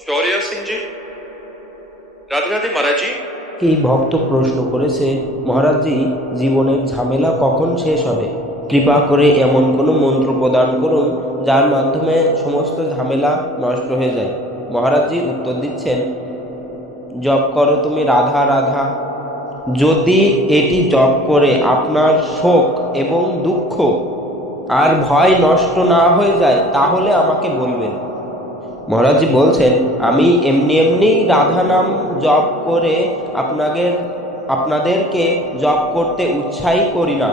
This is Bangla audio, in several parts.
शौर्य सिंह जी, राधे राधे महाराज जी। এই ভক্ত প্রশ্ন করেছে, মহারাজজি, জীবনের ঝামেলা কখন শেষ হবে? কৃপা করে এমন কোনো মন্ত্র প্রদান করুন যার মাধ্যমে সমস্ত ঝামেলা নষ্ট হয়ে যায়। মহারাজজি উত্তর দিচ্ছেন, জপ করো তুমি রাধা রাধা। যদি এটি জপ করে আপনার শোক এবং দুঃখ আর ভয় নষ্ট না হয়ে যায় তাহলে আমাকে বলবেন। মহারাজজি বলছেন, আমি এমনি এমনি রাধা নাম জপ করে আপনাদেরকে জপ করতে উৎসাহী করি না।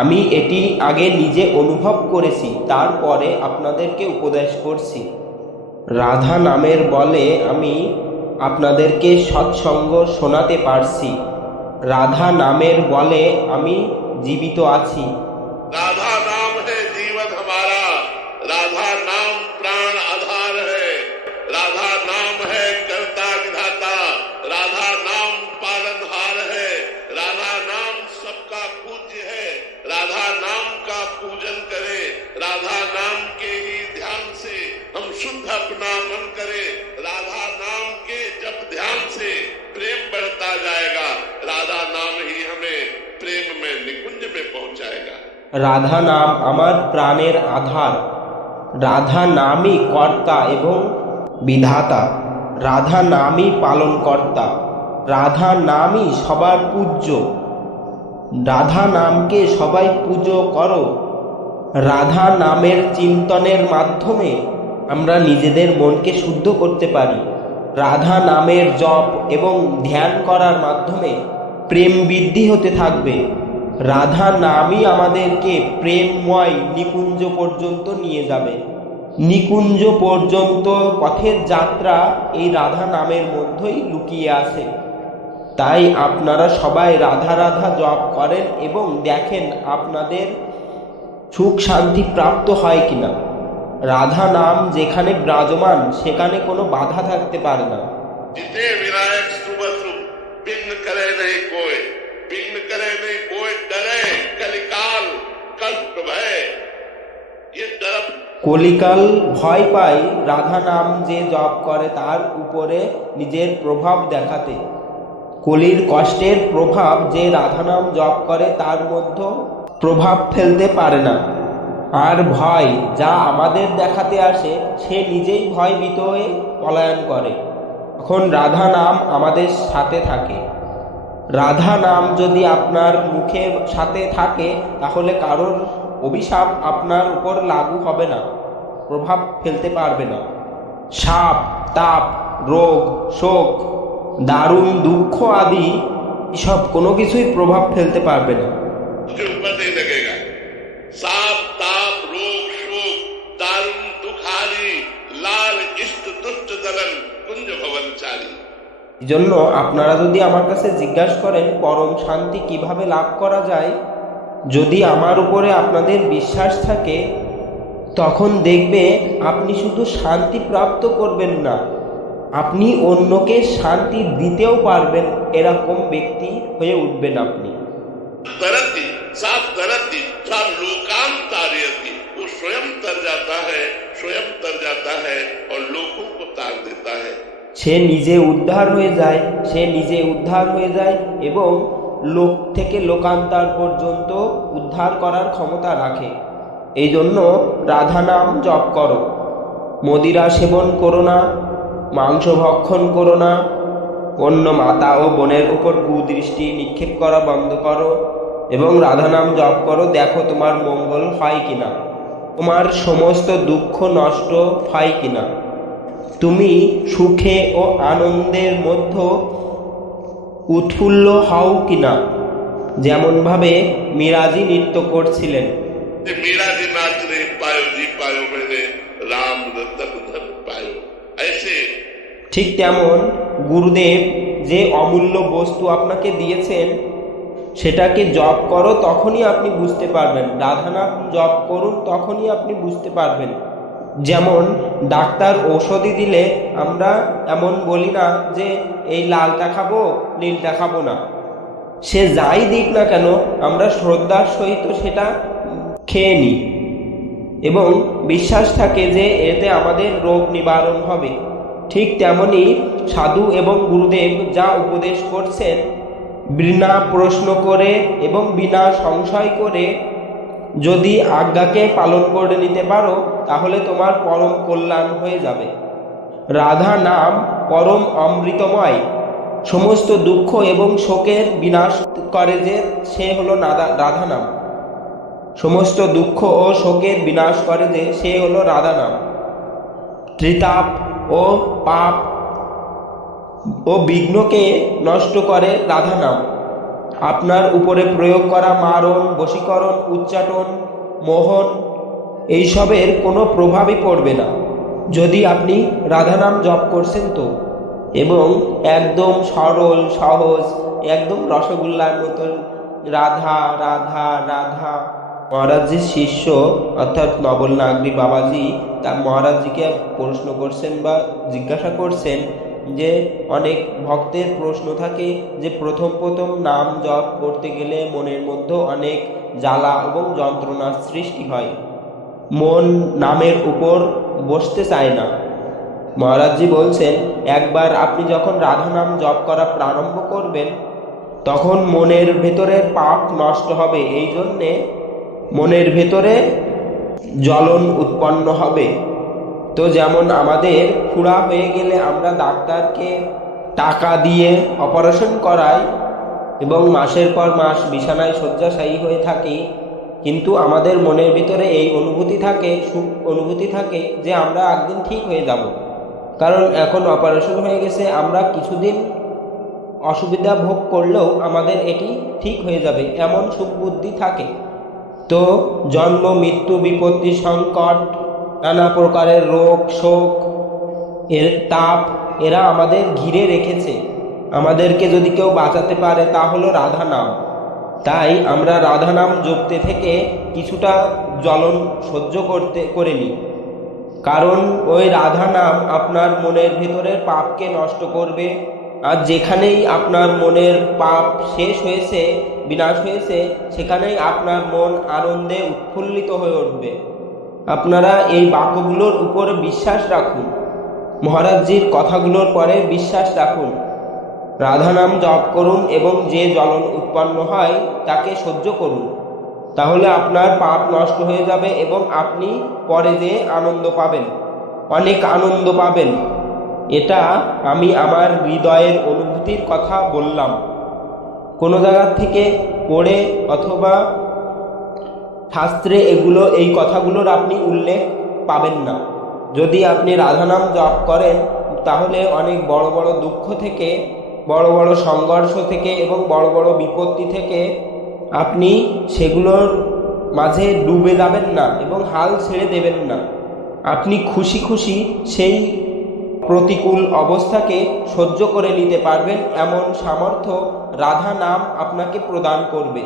আমি এটি আগে নিজে অনুভব করেছি, তারপরে আপনাদেরকে উপদেশ করছি। রাধা নামের বলে আমি আপনাদেরকে সৎসঙ্গ শোনাতে পারছি। রাধা নামের বলে আমি জীবিত আছি। राधा नाम है जीवन हमारा, राधा नाम प्राण आधार है, राधा नाम है कर्ता विधाता, राधा नाम पालनहार है, राधा नाम सबका पूज्य है। राधा नाम का पूजन करें, राधा नाम के ही ध्यान से हम शुद्ध अपना मन करें। राधा नाम के जब ध्यान से प्रेम बढ़ता जाएगा, राधा नाम ही हमें प्रेम में निकुंज में पहुंचाएगा। রাধা নাম আমার প্রাণের আধার। রাধা নামই কর্তা এবং বিধাতা। রাধা নামই পালনকর্তা। রাধা নামই সবার পূজ্য। রাধা নামকে সবাই পুজো করো। রাধা নামের চিন্তনের মাধ্যমে আমরা নিজেদের মনকে শুদ্ধ করতে পারি। রাধা নামের জপ এবং ধ্যান করার মাধ্যমে প্রেম বৃদ্ধি হতে থাকবে। রাধা নামই আমাদেরকে প্রেমময় নিকুঞ্জ পর্যন্ত নিয়ে যাবে। নিকুঞ্জ পর্যন্ত পথের যাত্রা এই রাধা নামের মধ্যেই লুকিয়ে আছে। তাই আপনারা সবাই রাধা রাধা জপ করেন এবং দেখেন আপনাদের সুখ শান্তি প্রাপ্ত হয় কিনা। রাধা নাম যেখানে বিরাজমান সেখানে কোনো বাধা থাকতে পারে না। जिते विनायक सुबसु बिघ्न करे नहीं कोई, बिघ्न करे नहीं कोई, डरे कलिकाल कल्प भय। ये डर কলিকাল ভয় পায় রাধা নাম যে জপ করে তার উপরে নিজের প্রভাব দেখাতে। কলির কষ্টের প্রভাব যে রাধা নাম জপ করে তার মধ্যে প্রভাব ফেলতে পারে না। আর ভয় যা আমাদের দেখাতে আসে সে নিজেই ভয়ভীত হয়ে পলায়ন করে। তখন রাধা নাম আমাদের সাথে থাকে। রাধা নাম যদি আপনার মুখের সাথে থাকে তাহলে কারোর অভিশাপ আপনার উপর লাগু হবে না, প্রভাব ফেলতে পারবে না। সাপ, তাপ, রোগ, শোক, দারুণ দুঃখ আদি এসব কোনো কিছুই প্রভাব ফেলতে পারবে না। के ऊपर नहीं लगेगा। साप ताप रोग शोक दारुण दुख आदि लाल इष्ट दुष्ट दलन कुंज भवनचारी। এই জন্য আপনারা যদি আমার কাছে জিজ্ঞাসা করেন পরম শান্তি কিভাবে লাভ করা যায়, যদি আমার উপরে আপনাদের বিশ্বাস থাকে তখন দেখবে আপনি শুধু শান্তি প্রাপ্ত করবেন না, আপনি অন্যকে শান্তি দিতেও পারবেন। এরকম ব্যক্তি হয়ে উঠবেন আপনি। तरती साफ तरती सा लोकांतार्यति, वो स्वयं तर जाता है, स्वयं तर जाता है और लोगों को तार देता है। সে নিজে উদ্ধার হয়ে যায়, সে নিজে উদ্ধার হয়ে যায় এবং লোক থেকে লোকান্তর পর্যন্ত উদ্ধার করার ক্ষমতা রাখে। এই জন্য রাধা নাম জপ করো। মদিরা সেবন করো না, মাংস ভক্ষণ করো না, অন্য মাতা ও বোনের উপর কুদৃষ্টি নিক্ষেপ করা বন্ধ করো এবং রাধা নাম জপ করো। দেখো তোমার মঙ্গল হয় কিনা, তোমার সমস্ত দুঃখ নষ্ট হয় কিনা, তুমি সুখে ও আনন্দের মধ্যে উৎফুল্ল হও কিনা। যেমনভাবে মিরাজি নৃত্য করছিলেন, ये मीरा जी नाच रहे पायो जी पायो मैंने राम रतन धन पायो, ऐसे ঠিক তেমন গুরুদেব যে অমূল্য বস্তু আপনাকে দিয়েছেন সেটাকে জপ করো, তখনই আপনি বুঝতে পারবেন। রাধা নাম জপ করুন, তখনই আপনি বুঝতে পারবেন। যেমন ডাক্তার ঔষধি দিলে আমরা এমন বলি না যে এই লালটা খাবো নীলটা খাবো না। সে যাই দিক না কেন আমরা শ্রদ্ধার সহিত সেটা খেয়ে নিই এবং বিশ্বাস থাকে যে এতে আমাদের রোগ নিবারণ হবে। ঠিক তেমনি সাধু এবং গুরুদেব যা উপদেশ করছেন, বিনা প্রশ্ন করে এবং বিনা সংশয় করে যদি আজ্ঞাকে পালন করে নিতে পারো, তাহলে তোমার পরম কল্যাণ হয়ে যাবে। রাধা নাম পরম অমৃতময়, সমস্ত দুঃখ এবং শোকের বিনাশ করে যে সে হলো রাধা নাম। সমস্ত দুঃখ ও শোকের বিনাশ করে যে সে হলো রাধা নাম। ত্রিতাপ ও পাপ ও বিঘ্নকে নষ্ট করে রাধা নাম। আপনার উপরে প্রয়োগ করা মারণ, বশীকরণ, উচ্চাটন, মোহন এইসবের কোনো প্রভাবই পড়বে না যদি আপনি রাধা নাম জপ করছেন তো। এবং একদম সরল সহজ, একদম রসগোল্লার মতন রাধা রাধা রাধা। মহারাজজির শিষ্য অর্থাৎ নবল নাগরি বাবাজি তার মহারাজজিকে প্রশ্ন করছেন বা জিজ্ঞাসা করছেন যে অনেক ভক্তের প্রশ্ন থাকে যে প্রথম প্রথম নাম জপ করতে গেলে মনের মধ্যে অনেক জ্বালা এবং যন্ত্রণার সৃষ্টি হয়, মন নামের উপর বসতে চায় না। মহারাজজি বলছেন, একবার আপনি যখন রাধা নাম জপ করা প্রারম্ভ করবেন তখন মনের ভেতরের পাপ নষ্ট হবে, এই জন্যে মনের ভেতরে জ্বলন উৎপন্ন হবে। তো যেমন আমাদের খুঁড়া হয়ে গেলে আমরা ডাক্তারকে টাকা দিয়ে অপারেশন করাই এবং মাসের পর মাস বিছানায় শয্যাশায়ী হয়ে থাকি, কিন্তু আমাদের মনের ভিতরে এই অনুভূতি থাকে, সুখ অনুভূতি থাকে যে আমরা একদিন ঠিক হয়ে যাব, কারণ এখন অপারেশন হয়ে গেছে। আমরা কিছুদিন অসুবিধা ভোগ করলেও আমাদের এটি ঠিক হয়ে যাবে, এমন সুবুদ্ধি থাকে। তো জন্ম, মৃত্যু, বিপত্তি, সংকট, নানা প্রকারের রোগ, শোক, এর তাপ এরা আমাদের ঘিরে রেখেছে। আমাদেরকে যদি কেউ বাঁচাতে পারে তা হলো রাধা নাম। তাই আমরা রাধা নাম জপতে থেকে কিছুটা জ্বলন সহ্য করে নিই, কারণ ওই রাধা নাম আপনার মনের ভিতরের পাপকে নষ্ট করবে। আর যেখানেই আপনার মনের পাপ শেষ হয়েছে, বিনাশ হয়েছে, সেখানেই আপনার মন আনন্দে উৎফুল্লিত হয়ে উঠবে। আপনারা এই বাক্যগুলোর উপরে বিশ্বাস রাখুন, মহারাজজির কথাগুলোর পরে বিশ্বাস রাখুন, রাধা নাম জপ করুন এবং যে জ্বলন উৎপন্ন হয় তাকে সহ্য করুন, তাহলে আপনার পাপ নষ্ট হয়ে যাবে এবং আপনি পরে যে আনন্দ পাবেন, অনেক আনন্দ পাবেন। এটা আমি আমার হৃদয়ের অনুভূতির কথা বললাম, কোনো জায়গা থেকে পড়ে অথবা শাস্ত্রে এই কথাগুলোর আপনি উল্লেখ পাবেন না। যদি আপনি রাধা নাম জপ করেন তাহলে অনেক বড় বড় দুঃখ থেকে, বড় বড় সংঘর্ষ থেকে এবং বড় বড় বিপত্তি থেকে আপনি সেগুলোর মাঝে ডুবে যাবেন না এবং হাল ছেড়ে দেবেন না। আপনি খুশি খুশি সেই প্রতিকূল অবস্থাকে সহ্য করে নিতে পারবেন, এমন সামর্থ্য রাধা নাম আপনাকে প্রদান করবে।